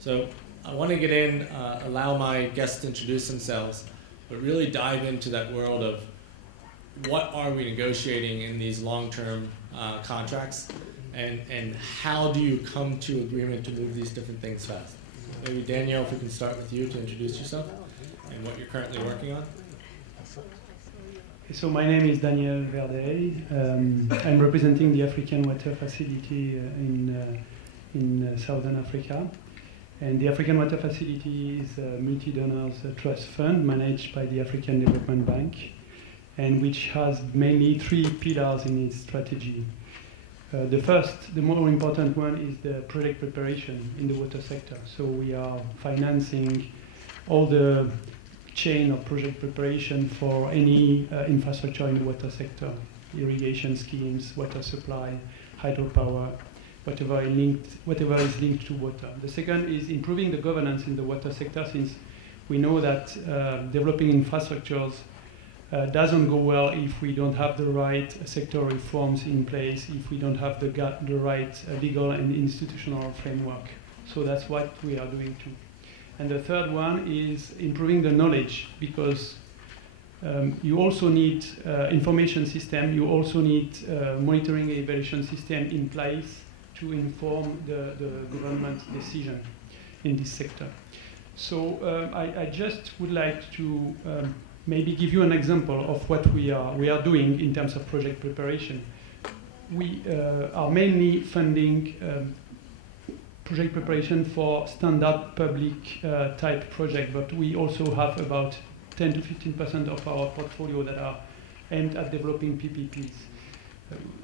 So I want to get in, allow my guests to introduce themselves, but really dive into that world of what are we negotiating in these long-term contracts, and how do you come to agreement to move these different things fast? Maybe Daniel, if we can start with you to introduce yourself and what you're currently working on. So my name is Daniel Verdeil. I'm representing the African Water Facility in Southern Africa. And the African Water Facility is a multi-donors trust fund managed by the African Development Bank, and which has mainly three pillars in its strategy. The more important one is the project preparation in the water sector. So we are financing all the chain of project preparation for any infrastructure in the water sector, irrigation schemes, water supply, hydropower, whatever is linked to water. The second is improving the governance in the water sector, since we know that developing infrastructures doesn't go well if we don't have the right sector reforms in place, if we don't have the right legal and institutional framework. So that's what we are doing too. And the third one is improving the knowledge, because you also need information system, you also need monitoring and evaluation system in place to inform the government decision in this sector. So I just would like to maybe give you an example of what we are doing in terms of project preparation. We are mainly funding project preparation for standard public type project, but we also have about 10 to 15% of our portfolio that are aimed at developing PPPs.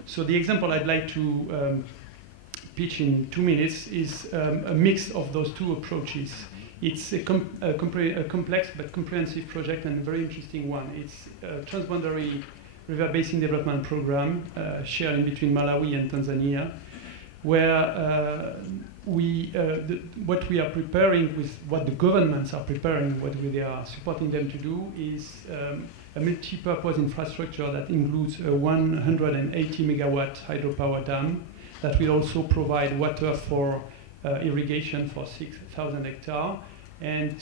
So the example I'd like to pitch in 2 minutes is a mix of those two approaches. It's a complex but comprehensive project, and a very interesting one. It's a transboundary river basin development program shared between Malawi and Tanzania, where what we are preparing with what the governments are preparing, what we are supporting them to do, is a multi-purpose infrastructure that includes a 180 megawatt hydropower dam that will also provide water for irrigation for 6,000 hectares, and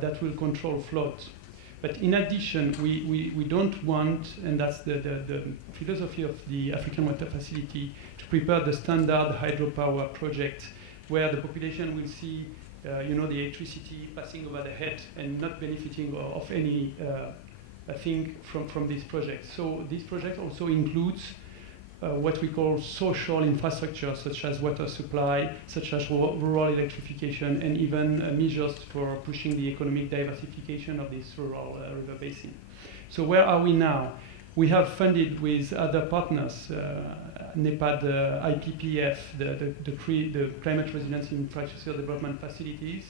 that will control floods. But in addition, we don't want, and that's the philosophy of the African Water Facility, to prepare the standard hydropower project where the population will see the electricity passing over the head and not benefiting of any thing from this project. So this project also includes what we call social infrastructure, such as water supply, such as rural electrification, and even measures for pushing the economic diversification of this rural river basin. So where are we now? We have funded with other partners, NEPAD, IPPF, the Climate Resilience Infrastructure Development Facilities,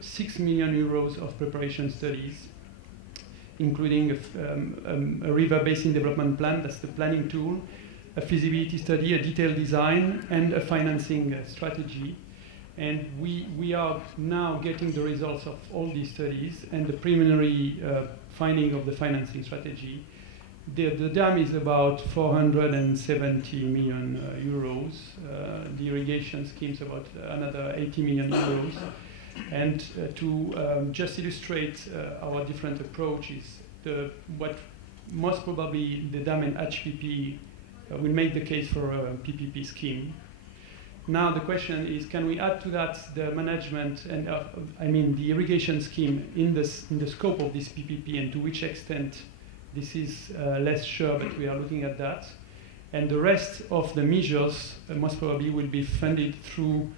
6 million euros of preparation studies, including a river basin development plan, that's the planning tool, a feasibility study, a detailed design, and a financing strategy. And we are now getting the results of all these studies and the preliminary finding of the financing strategy. The dam is about 470 million euros. The irrigation scheme is about another 80 million euros. And to just illustrate our different approaches, what most probably the dam and HPP will make the case for a PPP scheme. Now the question is, can we add to that the management and the irrigation scheme in the scope of this PPP, and to which extent? This is less sure, but we are looking at that. And the rest of the measures most probably will be funded through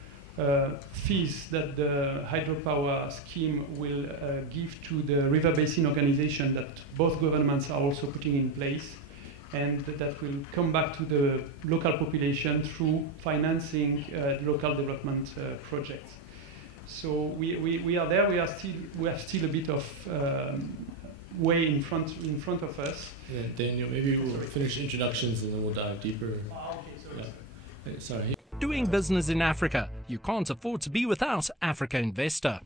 fees that the hydropower scheme will give to the river basin organization that both governments are also putting in place, and that will come back to the local population through financing local development projects. So we are there. We have still a bit of way in front of us. Yeah, Daniel, maybe we'll finish introductions and then we'll dive deeper. Okay, sorry. Doing business in Africa, you can't afford to be without Africa Investor.